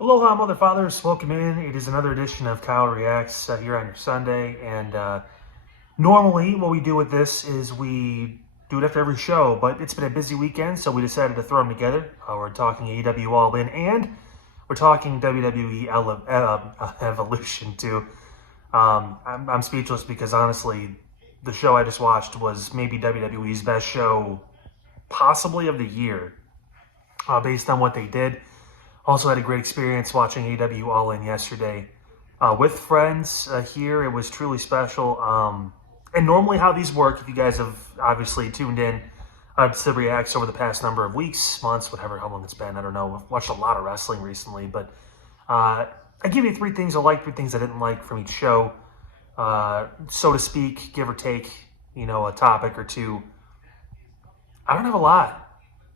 Aloha, Mother Fathers. Welcome in. It is another edition of Kyle Reacts here on your Sunday. And normally, what we do with this is we do it after every show, but it's been a busy weekend, so we decided to throw them together. We're talking AEW All In, and we're talking WWE Evolution too. I'm speechless because honestly, the show I just watched was maybe WWE's best show, possibly of the year, based on what they did. Also had a great experience watching AEW All In yesterday with friends here. It was truly special. And normally how these work, if you guys have obviously tuned in to Reacts over the past number of weeks, months, whatever, how long it's been, I don't know. I've watched a lot of wrestling recently, but I give you 3 things I liked, 3 things I didn't like from each show, so to speak, give or take, a topic or two. I don't have a lot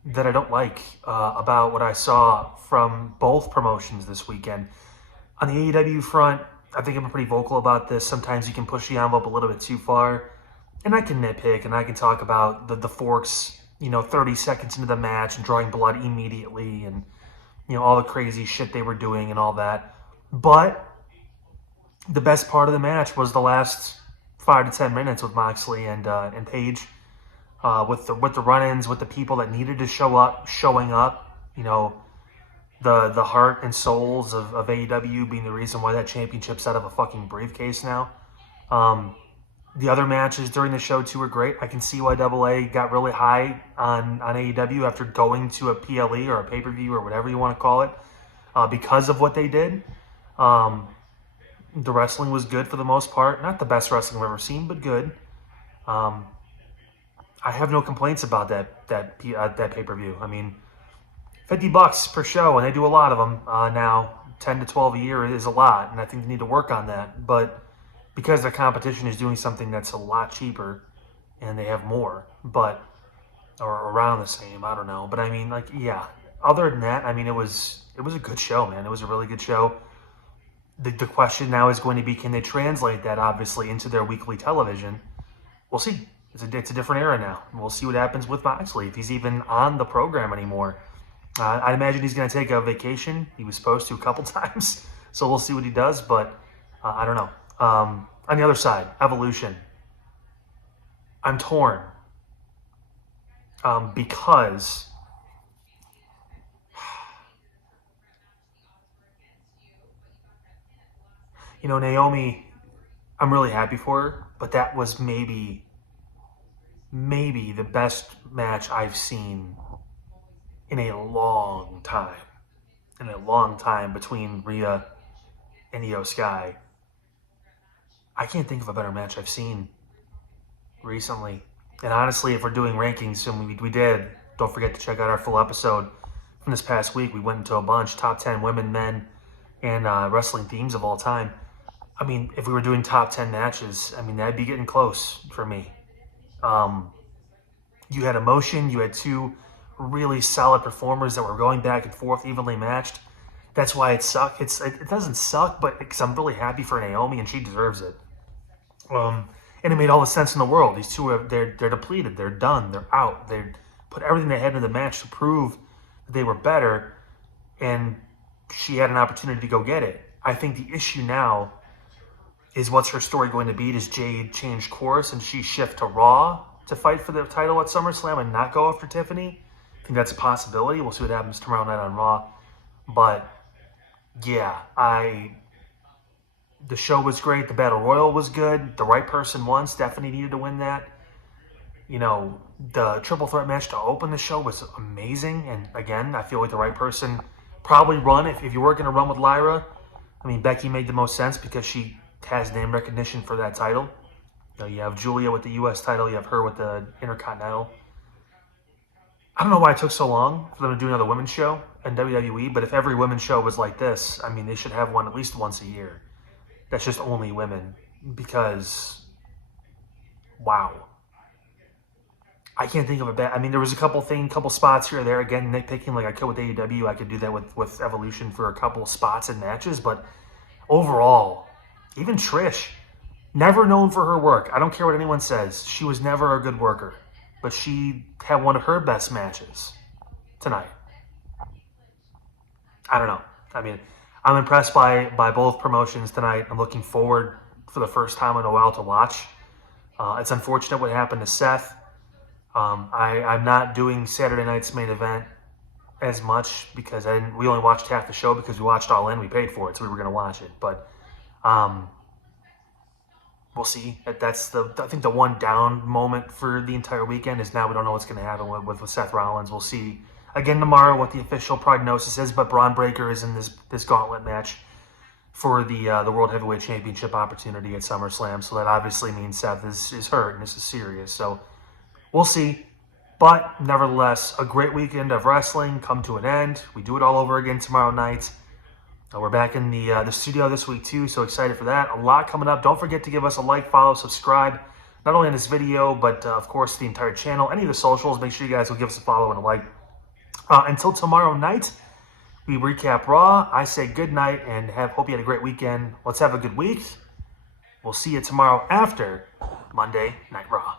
that I don't like about what I saw from both promotions this weekend. On the AEW front, I think I'm pretty vocal about this. Sometimes you can push the envelope a little bit too far, and I can nitpick, and I can talk about the forks, 30 seconds into the match and drawing blood immediately, and all the crazy shit they were doing and all that. But the best part of the match was the last 5 to 10 minutes with Moxley and Paige. With the run-ins, with the people that needed to show up, showing up, the heart and souls of AEW being the reason why that championship's out of a fucking briefcase now. The other matches during the show too were great. I can see why AA got really high on AEW after going to a PLE or a pay-per-view or whatever you want to call it, because of what they did. The wrestling was good for the most part. Not the best wrestling I've ever seen, but good. I have no complaints about that pay-per-view. I mean, $50 per show, and they do a lot of them now. 10 to 12 a year is a lot, and I think they need to work on that. But because their competition is doing something that's a lot cheaper, and they have more, or around the same, I don't know. But I mean, yeah. Other than that, I mean, it was a good show, man. It was a really good show. The question now is going to be, can they translate that obviously into their weekly television? We'll see. It's a different era now. We'll see what happens with Moxley, if he's even on the program anymore. I'd imagine he's going to take a vacation. He was supposed to a couple times, so we'll see what he does, but I don't know. On the other side, Evolution. I'm torn because Naomi, I'm really happy for her, but that was maybe the best match I've seen in a long time. Between Rhea and Io Sky. I can't think of a better match I've seen recently. And honestly, if we're doing rankings, and we did, don't forget to check out our full episode from this past week. We went into a bunch, top 10 women, men, and wrestling themes of all time. I mean, if we were doing top 10 matches, I mean, that'd be getting close for me. You had emotion. You had 2 really solid performers that were going back and forth, evenly matched. That's why it sucked. It doesn't suck, but because I'm really happy for Naomi, and she deserves it. And it made all the sense in the world. These 2 they're depleted. They're done. They're out. They put everything they had into the match to prove that they were better, and she had an opportunity to go get it. I think the issue now is, what's her story going to be? Does Jade change course and she shift to Raw to fight for the title at SummerSlam and not go after Tiffany? I think that's a possibility. We'll see what happens tomorrow night on Raw. But yeah, the show was great. The Battle Royal was good. The right person won. Stephanie needed to win that. The triple threat match to open the show was amazing. And again, I feel like the right person probably run. If you were going to run with Lyra, I mean, Becky made the most sense because she has name recognition for that title. You have Julia with the U.S. title. You have her with the Intercontinental. I don't know why it took so long for them to do another women's show in WWE, but if every women's show was like this, I mean, they should have one at least once a year. That's just only women, because, wow. I can't think of a bad... I mean, there was a couple spots here or there. Again, nitpicking like I could with AEW. I could do that with Evolution for a couple spots and matches, but overall, even Trish, never known for her work. I don't care what anyone says. She was never a good worker. But she had one of her best matches tonight. I don't know. I mean, I'm impressed by both promotions tonight. I'm looking forward for the first time in a while to watch. It's unfortunate what happened to Seth. I'm not doing Saturday night's main event as much because we only watched half the show because we watched All In. We paid for it, so we were going to watch it. But we'll see. I think the one down moment for the entire weekend is now we don't know what's going to happen with Seth Rollins. We'll see again tomorrow what the official prognosis is. But Braun Breaker is in this gauntlet match for the World Heavyweight Championship opportunity at SummerSlam. So that obviously means Seth is hurt and this is serious. So we'll see. But nevertheless, a great weekend of wrestling come to an end. We do it all over again tomorrow night. We're back in the studio this week too, so excited for that. A lot coming up. Don't forget to give us a like, follow, subscribe, not only in this video, but of course the entire channel, any of the socials. Make sure you guys will give us a follow and a like. Until tomorrow night, we recap Raw. I say good night and hope you had a great weekend. Let's have a good week. We'll see you tomorrow after Monday Night Raw.